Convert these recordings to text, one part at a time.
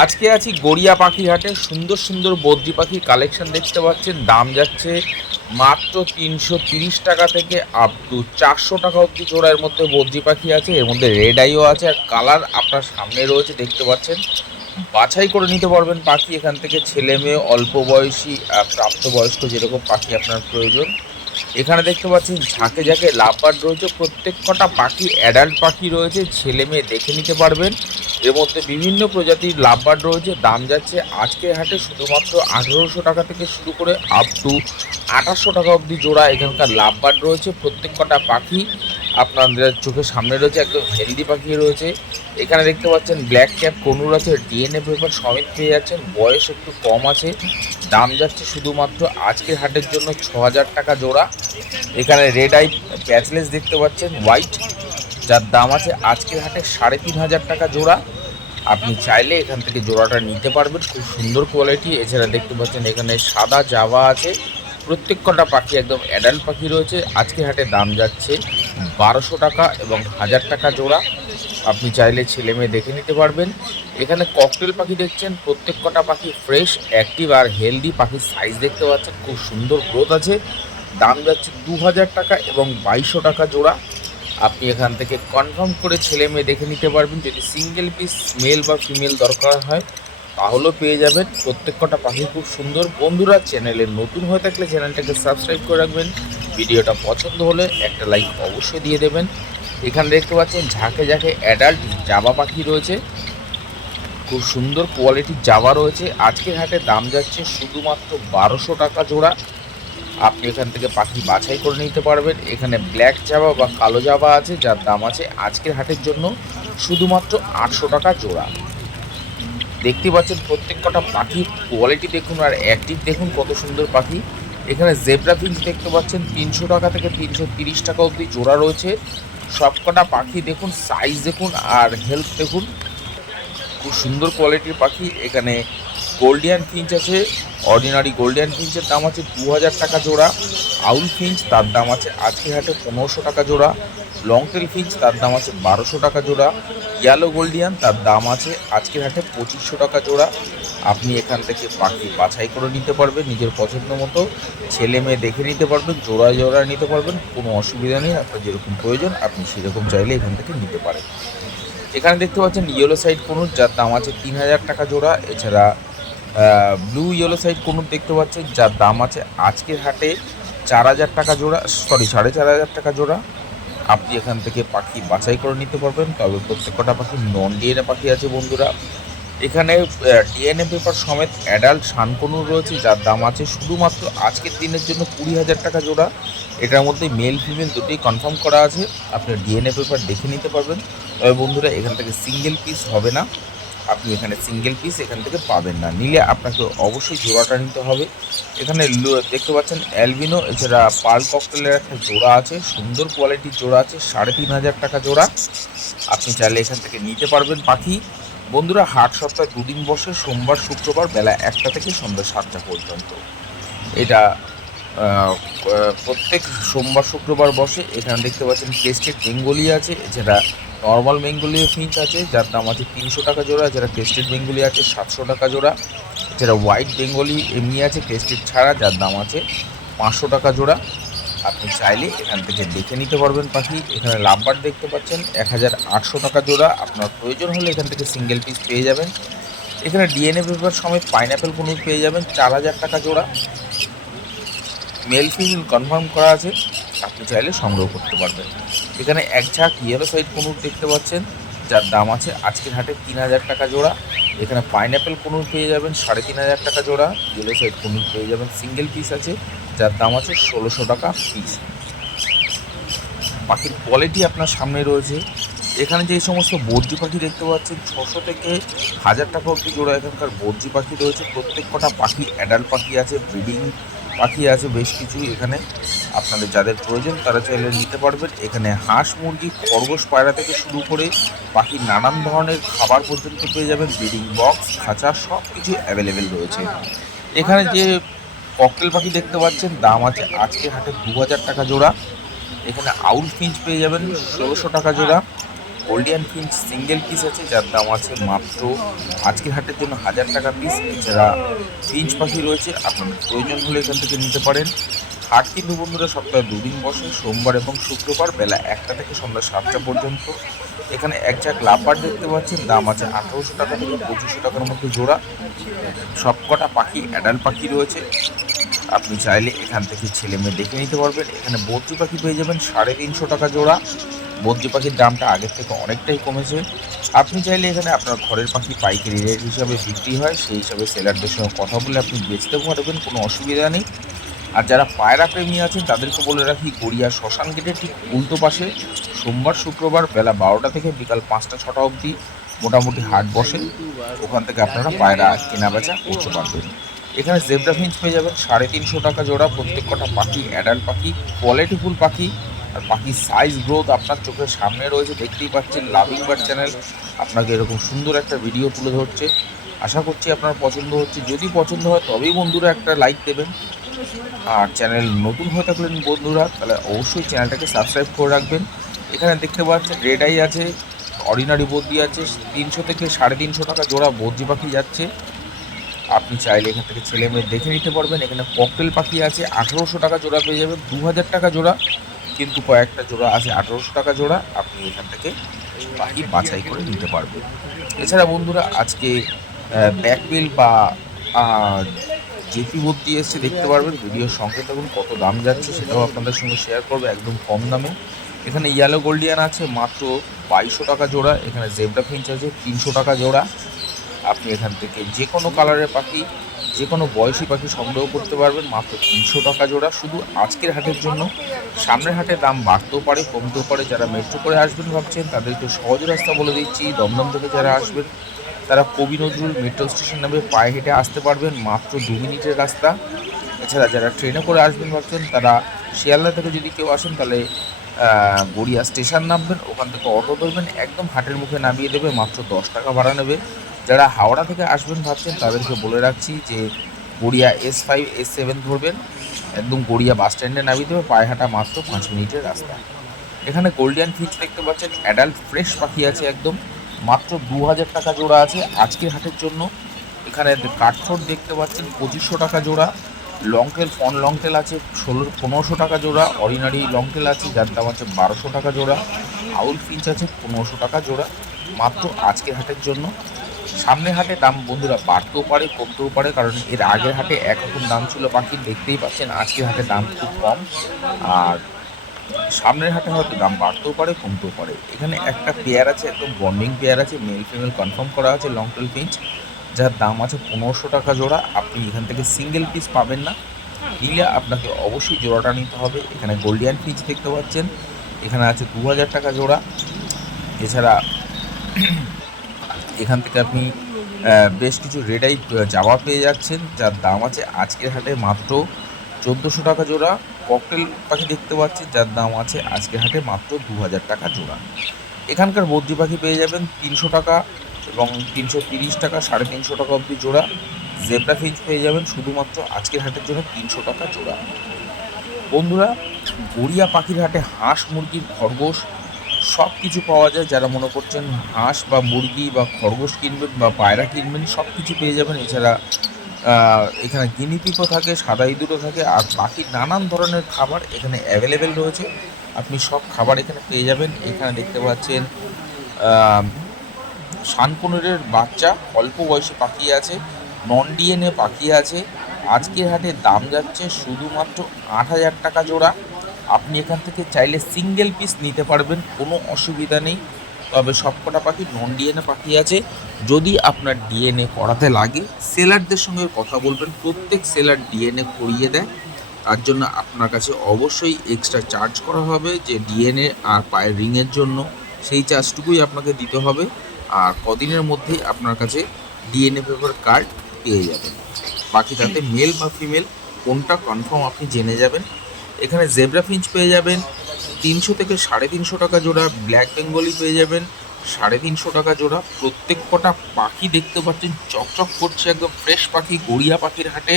আজকে আছি গড়িয়া পাখির হাটে। সুন্দর সুন্দর বদ্রি পাখির কালেকশন দেখতে পাচ্ছেন। দাম যাচ্ছে মাত্র ৩৩০ টাকা থেকে আপ টু ৪০০ টাকা অবধি জোড়ার মধ্যে বদ্রি পাখি আছে। এর মধ্যে রেড আইও আছে, আর কালার আপনার সামনে রয়েছে দেখতে পাচ্ছেন। বাছাই করে নিতে পারবেন পাখি এখান থেকে, ছেলে মেয়ে, অল্প বয়সী, প্রাপ্তবয়স্ক, যেরকম পাখি আপনার প্রয়োজন। এখানে দেখতে পাচ্ছেন ঝাঁকে ঝাঁকে লাভবার্ড রয়েছে। প্রত্যেক কটা পাখি অ্যাডাল্ট পাখি রয়েছে, ছেলে মেয়ে দেখে নিতে পারবেন। এর মধ্যে বিভিন্ন প্রজাতির লাভবার্ড রয়েছে। দাম যাচ্ছে আজকের হাটে শুধুমাত্র ১৮০০ টাকা থেকে শুরু করে আপ টু ২৮০০ টাকা অবধি জোড়া এখানকার লাভবার্ড রয়েছে। প্রত্যেক কটা পাখি আপনাদের চোখের সামনে রয়েছে, একদম হেলদি পাখি রয়েছে। এখানে দেখতে পাচ্ছেন ব্ল্যাক ক্যাপ কনুর আছে, ডিএনএ পেপার সমেত পেয়ে যাচ্ছেন। বয়স একটু কম আছে। দাম যাচ্ছে শুধুমাত্র আজকের হাটের জন্য ৬০০০ টাকা জোড়া। এখানে রেড আই প্যাচলেস দেখতে পাচ্ছেন হোয়াইট, যার দাম আছে আজকের হাটে ৩৫০০ টাকা জোড়া। আপনি চাইলে এখান থেকে জোড়াটা নিতে পারবেন, খুব সুন্দর কোয়ালিটি। এছাড়া দেখতে পাচ্ছেন এখানে সাদা জাভা আছে। প্রত্যেক কটা পাখি একদম অ্যাডাল্ট পাখি রয়েছে। আজকের হাটে দাম যাচ্ছে ১২০০ টাকা এবং ১০০০ টাকা জোড়া। আপনি চাইলে ছেলে মেয়ে দেখে নিতে পারবেন। এখানে ককটেল পাখি দেখছেন। প্রত্যেক কটা পাখি ফ্রেশ, অ্যাক্টিভ আর হেলদি। পাখির সাইজ দেখতে পাচ্ছেন, খুব সুন্দর গ্রোথ আছে। দাম যাচ্ছে ২০০০ টাকা এবং ২২০০ টাকা জোড়া। আপনি এখান থেকে কনফার্ম করে ছেলে মেয়ে দেখে নিতে পারবেন। যদি সিঙ্গেল পিস মেল বা ফিমেল দরকার হয় তাহলেও পেয়ে যাবেন। প্রত্যেক কটা পাখি খুব সুন্দর। বন্ধুরা, চ্যানেলে নতুন হয়ে থাকলে চ্যানেলটাকে সাবস্ক্রাইব করে রাখবেন। ভিডিওটা পছন্দ হলে একটা লাইক অবশ্যই দিয়ে দেবেন। এখানে দেখতে পাচ্ছেন ঝাঁকে ঝাঁকে অ্যাডাল্ট জাভা পাখি রয়েছে। খুব সুন্দর কোয়ালিটির জাভা রয়েছে। আজকের হাটে দাম যাচ্ছে শুধুমাত্র ১২০০ টাকা জোড়া। আপনি এখান থেকে পাখি বাছাই করে নিতে পারবেন। এখানে ব্ল্যাক জাভা বা কালো জাভা আছে, যার দাম আছে আজকের হাটের জন্য শুধুমাত্র ৮০০ টাকা জোড়া। দেখতে পাচ্ছেন প্রত্যেক কটা পাখির কোয়ালিটি দেখুন আর অ্যাক্টিভ দেখুন, কত সুন্দর পাখি। এখানে জেব্রা ফিঞ্চ দেখতে পাচ্ছেন ৩০০ টাকা থেকে ৩৩০ টাকা অবধি জোড়া রয়েছে। সব কটা পাখি দেখুন, সাইজ দেখুন আর হেলথ দেখুন, খুব সুন্দর কোয়ালিটির পাখি। এখানে গোল্ডিয়ান ফিঞ্চ আছে। অর্ডিনারি গোল্ডিয়ান ফিঞ্চের দাম আছে ২০০০ টাকা জোড়া। আউল ফিঞ্চ, তার দাম আছে আজকের হাটে ১৫০০ টাকা জোড়া। লংটেল ফিঞ্চ, তার দাম আছে ১২০০ টাকা জোড়া। ইয়েলো গোল্ডিয়ান, তার দাম আছে আজকের হাটে ২৫০০ টাকা জোড়া। আপনি এখান থেকে পাখি বাছাই করে নিতে পারবেন নিজের পছন্দ মতো। ছেলে মেয়ে দেখে নিতে পারবেন, জোড়ায় জোড়ায় নিতে পারবেন, কোনো অসুবিধা নেই। আপনার যেরকম প্রয়োজন আপনি সেরকম চাইলে এখান থেকে নিতে পারেন। এখানে দেখতে পাচ্ছেন ইয়েলো সাইড কনুর, যার দাম আছে ৩০০০ টাকা জোড়া। এছাড়া ব্লু ইয়েলো সাইড কনুর দেখতে পাচ্ছেন, যার দাম আছে আজকের হাটে ৪০০০ টাকা জোড়া, সরি ৪৫০০ টাকা জোড়া। আপনি এখান থেকে পাখি বাছাই করে নিতে পারবেন। তবে প্রত্যেক কটা পাখি নন ডিএনএ পাখি আছে বন্ধুরা। এখানে ডিএনএ পেপার সমেত অ্যাডাল্ট শানকনুর রয়েছে, যার দাম আছে শুধুমাত্র আজকের দিনের জন্য ২০০০০ টাকা জোড়া। এটার মধ্যে মেল ফিমেল দুটোই কনফার্ম করা আছে। আপনি ডিএনএ পেপার দেখে নিতে পারবেন। তবে বন্ধুরা, এখান থেকে সিঙ্গেল পিস হবে না। আপনি এখানে সিঙ্গেল পিস এখান থেকে পাবেন না। নিলে আপনাকে অবশ্যই জোড়াটা নিতে হবে। এখানে দেখতে পাচ্ছেন অ্যালবিনো, এছাড়া পার্ল ককটেলের একটা জোড়া আছে, সুন্দর কোয়ালিটির জোড়া আছে, ৩৫০০ টাকা জোড়া। আপনি চাইলে এখান থেকে নিতে পারবেন পাখি। বন্ধুরা, হাট সপ্তাহে দুদিন বসে, সোমবার শুক্রবার বেলা ১টা থেকে সন্ধ্যা ৭টা পর্যন্ত। এটা প্রত্যেক সোমবার শুক্রবার বসে। এখানে দেখতে পাচ্ছেন ক্রেস্টেড বেঙ্গলি আছে, এছাড়া নর্মাল বেঙ্গলি ফিঞ্চ আছে, যার দাম আছে ৩০০ টাকা জোড়া। এছাড়া ক্রেস্টেড বেঙ্গলি আছে ৭০০ টাকা জোড়া। এছাড়া হোয়াইট বেঙ্গলি এমনি আছে ক্রেস্টেড ছাড়া, যার দাম আছে ৫০০ টাকা জোড়া। আপনি চাইলে এখান থেকে দেখে নিতে পারবেন পাখি। এখানে লাভবার্ড দেখতে পাচ্ছেন ১৮০০ টাকা জোড়া। আপনার প্রয়োজন হলে এখান থেকে সিঙ্গেল পিস পেয়ে যাবেন। এখানে ডিএনএ পেপার সমেত পাইনঅ্যাপেল কনুর পেয়ে যাবেন ৪০০০ টাকা জোড়া। মেল ফিমেল কনফার্ম করা আছে, আপনি চাইলে সংগ্রহ করতে পারবেন। এখানে এক ঝাঁক ইয়েলো সাইড কনুর দেখতে পাচ্ছেন, যার দাম আছে আজকের হাটে ৩০০০ টাকা জোড়া। এখানে পাইনঅ্যাপেল কনুর পেয়ে যাবেন ৩৫০০ টাকা জোড়া। ইয়েলো সাইড কনুর পেয়ে যাবেন সিঙ্গেল পিস আছে, যার দাম আছে ১৬০০ টাকা পিস। পাখির কোয়ালিটি আপনার সামনে রয়েছে। এখানে যে সমস্ত বর্জি পাখি দেখতে পাচ্ছেন ৬০০ থেকে ১০০০ টাকা অবধি জোড়া এখানকার বর্জি পাখি রয়েছে। প্রত্যেক কটা পাখি অ্যাডাল্ট পাখি আছে, ব্রিডিং পাখি আছে বেশ কিছু। এখানে আপনাদের যাদের প্রয়োজন তারা চাইলে নিতে পারবেন। এখানে হাঁস, মুরগি, খরগোশ, পায়রা থেকে শুরু করে পাখির নানান ধরনের খাবার পর্যন্ত পেয়ে যাবেন। ব্রিডিং বক্স, খাঁচা সব কিছু অ্যাভেলেবেল রয়েছে। এখানে যে ককটেল পাখি দেখতে পাচ্ছেন, দাম আছে আজকের হাটে ২০০০ টাকা জোড়া। এখানে আউল ফিঞ্চ পেয়ে যাবেন ১৬০০ টাকা জোড়া। গোল্ডিয়ান ফিঞ্চ সিঙ্গেল পিস আছে, যার দাম আছে মাত্র আজকের হাটের জন্য 1000 টাকা পিস। এছাড়া ফিঞ্চ পাখি রয়েছে, আপনাদের প্রয়োজন হলে এখান থেকে নিতে পারেন। হাট কিন্তু বন্ধুরা সপ্তাহে 2 দিন বসে, সোমবার এবং শুক্রবার বেলা 1টা থেকে সন্ধ্যা 7টা পর্যন্ত। এখানে এক ঝাঁক লাভবার দেখতে পাচ্ছেন, দাম আছে 1800 টাকা থেকে 2500 টাকার মধ্যে জোড়া। সবকটা পাখি অ্যাডাল্ট পাখি রয়েছে, আপনি চাইলে এখান থেকে ছেলে মেয়ে দেখে নিতে পারবেন। এখানে বদ্রি পাখি পেয়ে যাবেন 350 টাকা জোড়া। বদ্রি পাখির দামটা আগের থেকে অনেকটাই কমেছে। আপনি চাইলে এখানে আপনার ঘরের পাখি পাইকারি রেট হিসাবে বিক্রি হয়, সেই হিসাবে সেলারদের সঙ্গে কথা বলে আপনি বেচতে পারবেন, কোনো অসুবিধা নেই। আর যারা পায়রা প্রেমী আছেন তাদেরকে বলে রাখি, গড়িয়া শ্মশান গেটের ঠিক উল্টো পাশে সোমবার শুক্রবার বেলা 12টা থেকে বিকাল 5টা-6টা অবধি মোটামুটি হাট বসে। ওখান থেকে আপনারা পায়রা কেনা বেচা করতে পারবেন। এখানে জেব্রা ফিঞ্চ পেয়ে যাবেন 350 টাকা জোড়া। প্রত্যেক কটা পাখি অ্যাডাল্ট পাখি, কোয়ালিটিফুল পাখি। আর পাখির সাইজ গ্রোথ আপনার চোখের সামনে রয়েছে, দেখতেই পাচ্ছেন। লাভিং বার্ড চ্যানেল আপনাকে এরকম সুন্দর একটা ভিডিও তুলে ধরছে। আশা করছি আপনার পছন্দ হচ্ছে। যদি পছন্দ হয় তবেই বন্ধুরা একটা লাইক দেবেন। আর চ্যানেল নতুন হয়ে থাকলেন বন্ধুরা, তাহলে অবশ্যই চ্যানেলটাকে সাবস্ক্রাইব করে রাখবেন। এখানে দেখতে পাচ্ছেন রেড আই আছে, অর্ডিনারি বদ্রি আছে। 300 থেকে 350 টাকা জোড়া বদ্রি পাখি যাচ্ছে। আপনি চাইলে এখান থেকে ছেলে মেয়ে দেখে নিতে পারবেন। এখানে ককটেল পাখি আছে, 1800 টাকা জোড়া পেয়ে যাবেন, 2000 টাকা জোড়া, কিন্তু কয়েকটা জোড়া আছে 1800 টাকা জোড়া। আপনি এখান থেকে পাখি বাছাই করে নিতে পারবেন। এছাড়া বন্ধুরা আজকে ব্যাকবিল বা জেপি বদ্রি এসছে, দেখতে পারবেন। ভিডিওর সঙ্গে থাকুন, কত দাম যাচ্ছে সেটাও আপনাদের সঙ্গে শেয়ার করবো একদম কম দামে। এখানে ইয়েলো গোল্ডিয়ান আছে মাত্র 2200 টাকা জোড়া। এখানে জেব্রা ফিঞ্চ আছে 300 টাকা জোড়া। আপনি এখান থেকে যে কোনো কালারের পাখি, যে কোনো বয়সী পাখি সংগ্রহ করতে পারবেন মাত্র 300 টাকা জোড়া, শুধু আজকের হাটের জন্য। সামনের হাটে দাম বাড়তেও পারে, কমতেও পারে। যারা মেট্রো করে আসবেন ভাবছেন তাদেরকে সহজ রাস্তা বলে দিচ্ছি। দমদম থেকে যারা আসবেন তারা কবি নজরুল মেট্রো স্টেশন নামে পায়ে হেঁটে আসতে পারবেন, মাত্র 2 মিনিটের রাস্তা। এছাড়া যারা ট্রেনে করে আসবেন ভাবছেন তারা শিয়ালদা থেকে যদি কেউ আসেন তাহলে গড়িয়া স্টেশন নামবেন, ওখান থেকে অটো ধরবেন, একদম হাটের মুখে নামিয়ে দেবে, মাত্র 10 টাকা ভাড়া নেবে। যারা হাওড়া থেকে আসবেন ভাবছেন তাদেরকে বলে রাখছি যে গড়িয়া S5 S7 ধরবেন, একদম গড়িয়া বাস স্ট্যান্ডে নামিয়ে দেবে, পায়ে হাঁটা মাত্র 5 মিনিটের রাস্তা। এখানে গোল্ডিয়ান ফিঞ্চ দেখতে পাচ্ছেন, অ্যাডাল্ট ফ্রেশ পাখি আছে একদম, মাত্র 2000 টাকা জোড়া আছে আজকের হাটের জন্য। এখানে কাঠঠোর দেখতে পাচ্ছেন 2500 টাকা জোড়া। লংটেল ফন লংটেল আছে 1500 টাকা জোড়া। অর্ডিনারি লংটেল আছে যার দাম আছে 1200 টাকা জোড়া। আউল ফিঞ্চ আছে 1500 টাকা জোড়া, মাত্র আজকের হাটের জন্য। সামনের হাটে দাম বন্ধুরা বাড়তেও পারে, কমতেও পারে, কারণ এর আগের হাটে একরকম দাম ছিল পাখির, দেখতেই পাচ্ছেন। আজকের হাটে দাম খুব কম, আর সামনের হাটে হয়তো দাম বাড়তেও পারে, কমতেও পারে। এখানে একটা পেয়ার আছে, একদম বন্ডিং পেয়ার আছে, মেল ফিমেল কনফার্ম করা আছে, লংটেল ফিঞ্চ, যার দাম আছে 1500 টাকা জোড়া। আপনি এখান থেকে সিঙ্গেল পিস পাবেন না, নিলে আপনাকে অবশ্যই জোড়াটা নিতে হবে। এখানে গোল্ডিয়ান ফিঞ্চ দেখতে পাচ্ছেন, এখানে আছে 2000 টাকা জোড়া। এছাড়া এখান থেকে আপনি বেশ কিছু রেড আই জাবা পেয়ে যাচ্ছেন, যার দাম আছে আজকের হাটে মাত্র 1400 টাকা জোড়া। ককটেল পাখি দেখতে পাচ্ছেন, যার দাম আছে আজকের হাটে মাত্র 2000 টাকা জোড়া। এখানকার বদ্রি পাখি পেয়ে যাবেন 300 টাকা এবং 330 টাকা, 350 টাকা অবধি জোড়া। জেব্রা ফিঞ্চ পেয়ে যাবেন শুধুমাত্র আজকের হাটের জন্য 300 টাকা জোড়া। বন্ধুরা গড়িয়া পাখির হাটে হাঁস, মুরগি, খরগোশ সব কিছু পাওয়া যায়। যারা মনে করছেন হাঁস বা মুরগি বা খরগোশ কিনবেন বা পায়রা কিনবেন, সব কিছু পেয়ে যাবেন। এছাড়া এখানে গিনিপিগও থাকে, সাদা ইঁদুরও থাকে, আর বাকি নানান ধরনের খাবার এখানে অ্যাভেলেবেল রয়েছে। আপনি সব খাবার এখানে পেয়ে যাবেন। এখানে দেখতে পাচ্ছেন শানকুনুরের বাচ্চা অল্প বয়সী পাখি আছে, নন ডিএনএ পাখি আছে। আজকের হাটে দাম যাচ্ছে শুধুমাত্র 8000 টাকা জোড়া। আপনি এখান থেকে চাইলে সিঙ্গেল পিস নিতে পারবেন, কোনো অসুবিধা নেই। তবে সবকটা পাখি নন ডিএনএ পাখি আছে। যদি আপনার ডিএনএ করাতে লাগে সেলারদের সঙ্গে কথা বলবেন, প্রত্যেক সেলার ডিএনএ করিয়ে দেয়। তার জন্য আপনার কাছে অবশ্যই এক্সট্রা চার্জ করা হবে, যে ডিএনএ আর পায়ের রিংয়ের জন্য সেই চার্জটুকুই আপনাকে দিতে হবে। আর কদিনের মধ্যেই আপনার কাছে ডিএনএ পেপার কার্ড পেয়ে যাবেন। বাকি তাতে মেল বা ফিমেল কোনটা কনফার্ম আপনি জেনে যাবেন। এখানে জেব্রা ফিঞ্চ পেয়ে যাবেন 300 থেকে 350 টাকা জোড়া। ব্ল্যাক বেঙ্গলি পেয়ে যাবেন 350 টাকা জোড়া। প্রত্যেক কটা পাখি দেখতে পাচ্ছেন চকচক করছে, একদম ফ্রেশ পাখি গড়িয়া পাখির হাটে।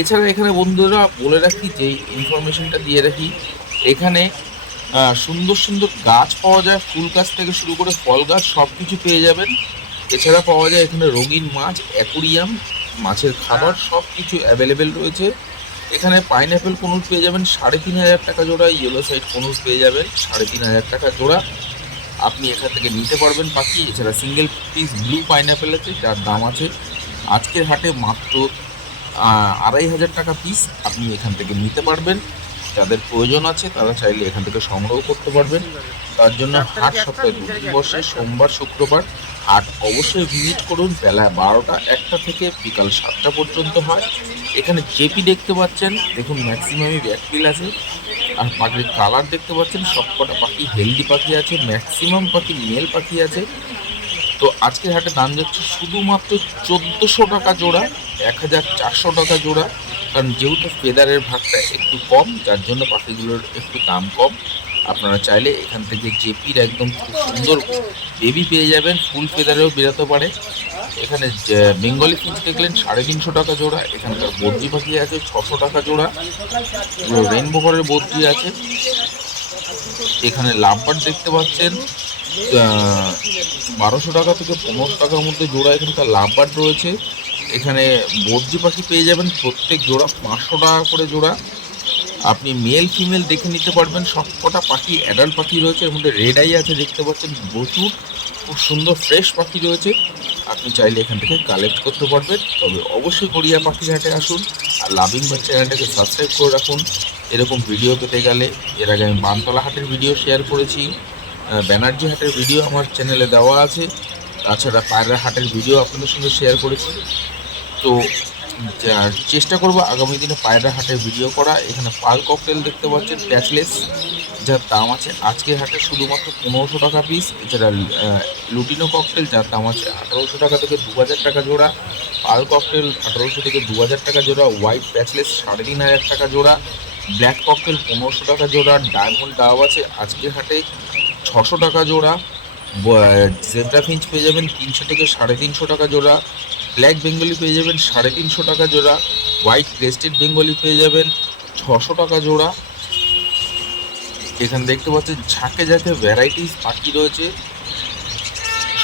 এছাড়া এখানে বন্ধুরা বলে রাখি, যে ইনফরমেশনটা দিয়ে রাখি, এখানে সুন্দর সুন্দর গাছ পাওয়া যায়, ফুল গাছ থেকে শুরু করে ফল গাছ সব কিছু পেয়ে যাবেন। এছাড়া পাওয়া যায় এখানে রঙিন মাছ, অ্যাকুরিয়াম, মাছের খাবার সব কিছু অ্যাভেলেবেল রয়েছে। এখানে পাইনঅ্যাপেল কনুর পেয়ে যাবেন 3,500 টাকা জোড়া, ইয়েলো সাইড কনুর পেয়ে যাবেন 3,500 টাকা জোড়া। আপনি এখান থেকে নিতে পারবেন পাখি। এছাড়া সিঙ্গেল পিস ব্লু পাইনঅ্যাপেল আছে, যার দাম আছে আজকের হাটে মাত্র 2,500 টাকা পিস। আপনি এখান থেকে নিতে পারবেন। যাদের প্রয়োজন আছে তারা চাইলে এখান থেকে সংগ্রহ করতে পারবেন। তার জন্য হাট সপ্তাহে 2 দিন বসে, সোমবার শুক্রবার। হাট অবশ্যই ভিজিট করুন। বেলা 12টা 1টা থেকে বিকাল 7টা পর্যন্ত হয়। এখানে জেপি দেখতে পাচ্ছেন, দেখুন ম্যাক্সিমামই ব্যাকপিল আছে। আর পাখির কালার দেখতে পাচ্ছেন, সবকটা পাখি হেলদি পাখি আছে, ম্যাক্সিমাম পাখি মেল পাখি আছে। তো আজকের হাটে দাম যাচ্ছে শুধুমাত্র 1400 টাকা জোড়া, 1,400 টাকা জোড়া। কারণ যেহেতু ফেদারের ভাগটা একটু কম, যার জন্য পাখিগুলোর একটু দাম কম। আপনারা চাইলে এখান থেকে জেপির একদম খুব সুন্দর বেবি পেয়ে যাবেন, ফুল ফেদারেও বেরোতে পারে। এখানে বেঙ্গলি ফিঞ্চ দেখলেন 350 টাকা জোড়া। এখানকার বদ্রি পাখি আছে 600 টাকা জোড়া, রেইনবো কালারের বদ্রি আছে। এখানে লাভবার্ড দেখতে পাচ্ছেন 1200 টাকা থেকে 1500 টাকার মধ্যে জোড়া এখানকার লাভবার্ড রয়েছে। এখানে বদ্রি পাখি পেয়ে যাবেন প্রত্যেক জোড়া 500 টাকা করে জোড়া। আপনি মেল ফিমেল দেখে নিতে পারবেন। সবকটা পাখি অ্যাডাল্ট পাখি রয়েছে, এর মধ্যে রেড আই আছে দেখতে পাচ্ছেন, প্রচুর খুব সুন্দর ফ্রেশ পাখি রয়েছে। আপনি চাইলে এখান থেকে কালেক্ট করতে পারবেন। তবে অবশ্যই গড়িয়া পাখির হাটে আসুন। আর লাভিং বার্ড চ্যানেলটাকে সাবস্ক্রাইব করে রাখুন এরকম ভিডিও পেতে গেলে। এর আগে আমি বানতলা হাটের ভিডিও শেয়ার করেছি, ব্যানার্জি হাটের ভিডিও আমার চ্যানেলে দেওয়া আছে। তাছাড়া পায়রা হাটের ভিডিও আপনাদের সঙ্গে শেয়ার করেছি। তো চেষ্টা করব আগামী দিনে পায়রা হাটের ভিডিও করা। এখানে পাল ককটেল দেখতে পাচ্ছেন প্যাচলেস, যার দাম আছে আজকের হাটে শুধুমাত্র 1500 টাকা পিস। এছাড়া লুটিনো ককটেল, যার দাম আছে 1800 টাকা থেকে 2000 টাকা জোড়া। পাল ককটেল 1800 থেকে 2000 টাকা জোড়া। হোয়াইট প্যাচলেস 3,500 টাকা জোড়া। ব্ল্যাক ককটেল 1500 টাকা জোড়া। ডায়মন্ড ডাব আছে আজকের হাটে 600 টাকা জোড়া। জেব্রা ফিঞ্চ পেয়ে যাবেন 300 থেকে 350 টাকা জোড়া। ব্ল্যাক বেঙ্গলি পেয়ে যাবেন 350 টাকা জোড়া। হোয়াইট ক্রেস্টেড বেঙ্গলি পেয়ে যাবেন 600 টাকা জোড়া। এখানে দেখতে পাচ্ছেন ঝাঁকে ঝাঁকে ভ্যারাইটিস পাখি রয়েছে,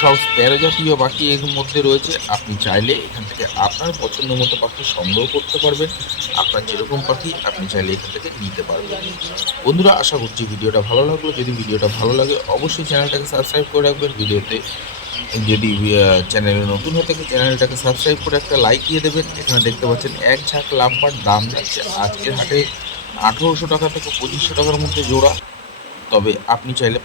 সব স্প্যারো জাতীয় পাখি এর মধ্যে রয়েছে। আপনি চাইলে এখান থেকে আপনার পছন্দ মতো পাখি সংগ্রহ করতে পারবেন। আপনার যেরকম পাখি আপনি চাইলে এখান থেকে নিতে পারবেন। বন্ধুরা, আশা করছি ভিডিওটা ভালো লাগলো। যদি ভিডিওটা ভালো লাগে অবশ্যই চ্যানেলটাকে সাবস্ক্রাইব করে রাখবেন। ভিডিওতে যদি চ্যানেলে নতুন হয়ে থাকে চ্যানেলটাকে সাবস্ক্রাইব করে একটা লাইক দিয়ে দেবেন। এখানে দেখতে পাচ্ছেন এক ঝাঁক লাভবার দাম যাচ্ছে আজকের হাটে 1800 টাকা থেকে 2500 টাকার মধ্যে জোড়া। তবে আপনি চাইলে